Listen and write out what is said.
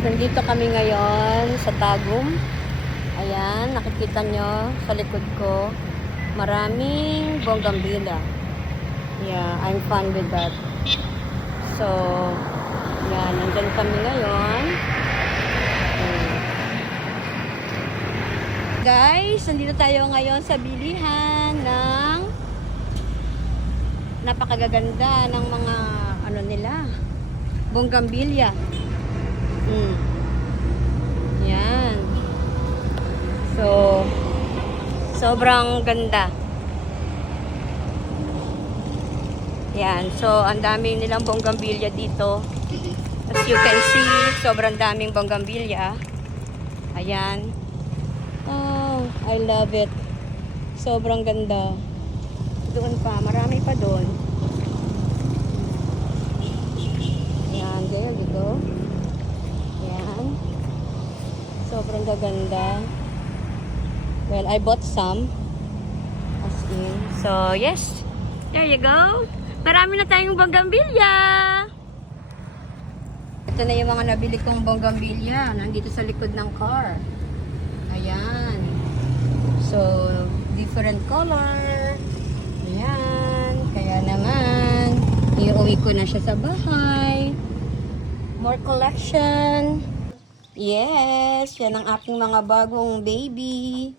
nandito kami ngayon sa Tagum. Ayan, nakikita nyo sa likod ko. Maraming bougainvillea. Yeah, I'm fun with that. So, yan, nandyan kami ngayon. Guys, nandito tayo ngayon sa bilihan ng napakagaganda ng mga ano nila, bougainvillea. Yan. So, sobrang ganda. Yan. So, ang dami nilang bougainvillea dito. As you can see, sobrang daming bougainvillea. Ayan. Oh, I love it. Sobrang ganda. Doon pa, marami pa doon. Ayan, there you go. Ayan. Sobrang gaganda. Well, I bought some. As in. So, yes. There you go. Marami na tayong bougainvillea. Ito na yung mga nabili kong bougainvillea. Nandito sa likod ng car. Ayan. So, different color. Ayan. Kaya naman, iuwi ko na siya sa bahay. More collection. Yes. Yan ang aking mga bagong baby.